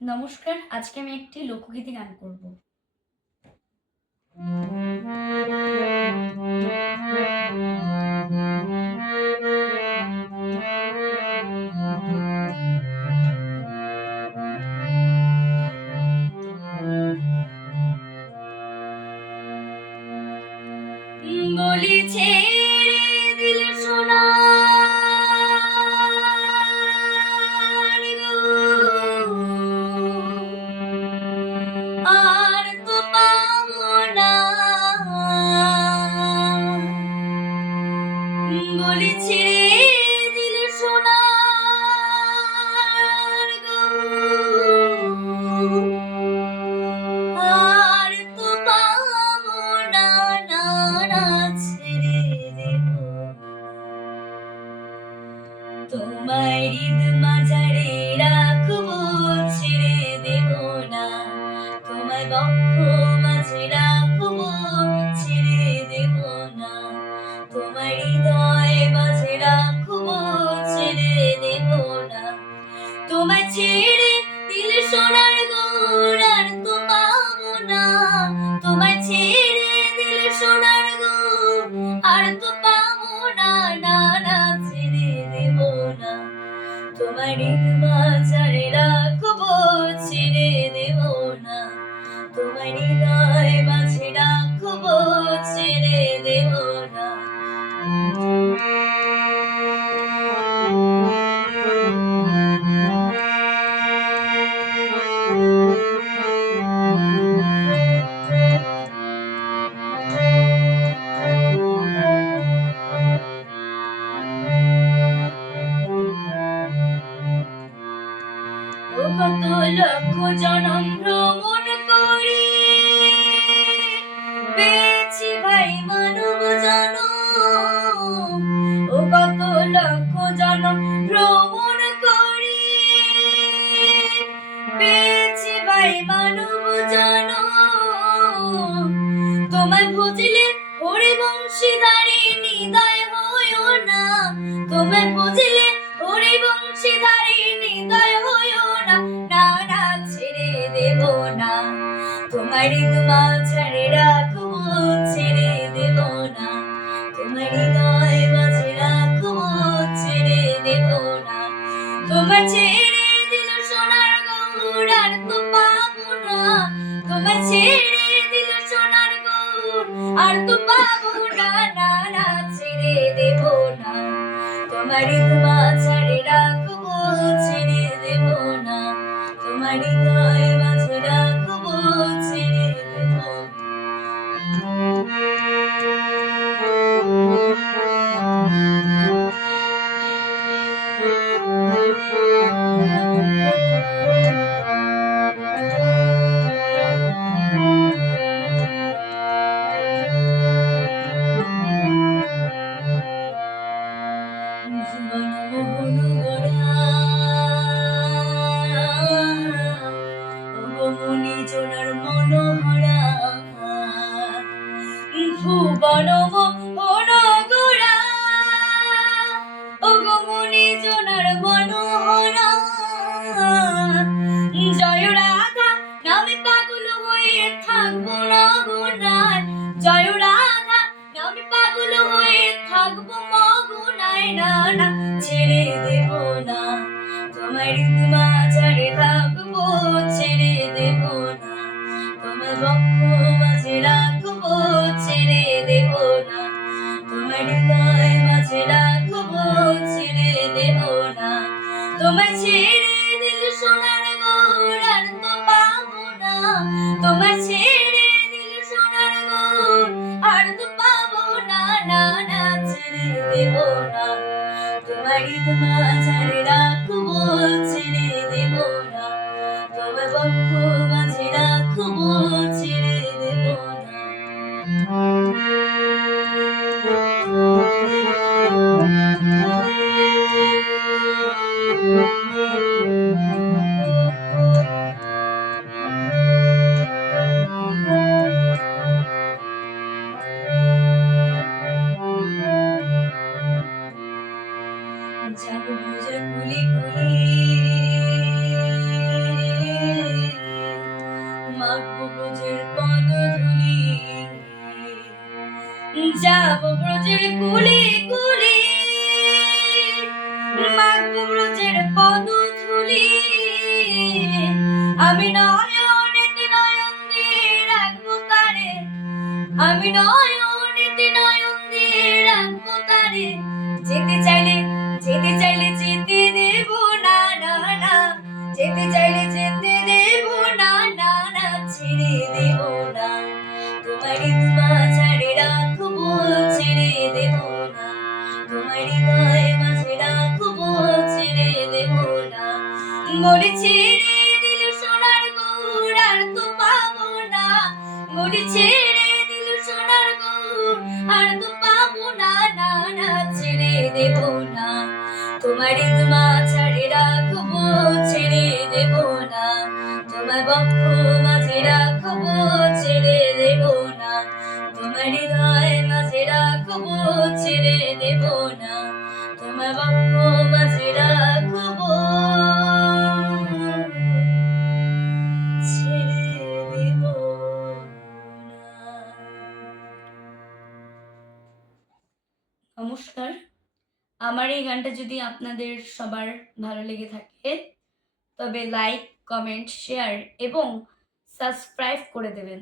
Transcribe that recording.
নমস্কার, আজকে আমি একটি লোকগীতি গান করব। বলি ছেড়ে দিল সোনার গো, আর তো পাবো না। বলি ছেড়ে দিল সোনার গো, আর তো পাবো না, না না ছেড়ে দেব তোমায় হৃদ মাঝারে রাখবো, ছেড়ে দেব না তোমায় বক্ষ মাঝে রাখবো, ছেড়ে দেব না তোমায় হৃদয় মাঝে রাখবো, ছেড়ে দেব না। তোমায় ছেড়ে দিল সোনার গৌর, আর তো পাবো না। তোমায় ছেড়ে দিল সোনার গৌর, আর তো পাবো না, না না ছেড়ে দেব না তোমার হৃদ মাঝারে রাখবো, ছেড়ে দেব না তোমার হৃদয় মাঝে রাখবো, ছেড়ে দেব না। কত লক্ষ জনম ভ্রমণ করি পেয়েছি ভাই মানব জনম, ও কত লক্ষ জনম ভ্রমণ করি পেয়েছি ভাই মানব জনম। তোমায় ভজলে হরি বংশীধারী নিদয় হইও না, তোমায় ভজলে হরি বংশীধারী নিদয় হইও না, না না ছেড়ে দেব না তোমার হৃদ মাঝারে রাখবো, ছেড়ে দেব না তোমার হৃদয় মাঝে রাখবো, ছেড়ে দেব না। তোমার ছেড়ে দিল সোনার গৌর, আর তো পাবো না। তোমায় ছেড়ে দিল সোনার গৌর, আর তো পাবো না, না না ছেড়ে দেব না তোমার হৃদ মাঝারে রাখবো, ছেড়ে দেব না তোমার হৃদয় মাঝে রাখবো, ছেড়ে দেব না। যাব ব্রজের কুলে কুলে, মাগবো ব্রজের পদধূলি। আমি নয়নেতে নয়ন দিয়ে রাখবো তারে, আমি নয়নেতে নয়ন দিয়ে রাখবো তারে। যেতে চাইলে যেতে চাইলে যেতে দেব না, না না। যেতে চাইলে যেতে দেব না, না না। ছেড়ে দেব না, তোমার মাঝারে রাখবো, ছেড়ে দেব না। তোমার হৃদয় মাঝে রাখবো, ছেড়ে দেব না। মরে ছেড়ে দিল সোনার গৌর, আর তো পাবো না। মরে ছেড়ে দিল সোনার গৌর, আর তো পাবো না, না না। ছেড়ে দেব না, তোমার মাঝারে রাখবো, ছেড়ে দেব না। তোমার বক্ষ মাঝে রাখবো, ছেড়ে দেব না। তোমার হৃদয় মাঝে রাখবো, ছেড়ে দেব না। তোমার বক্ষ মাঝে রাখবো, ছেড়ে দেব না। নমস্কার। আমার এই গানটা যদি আপনাদের সবার ভালো লেগে থাকে তবে লাইক, কমেন্ট, শেয়ার এবং সাবস্ক্রাইব করে দেবেন।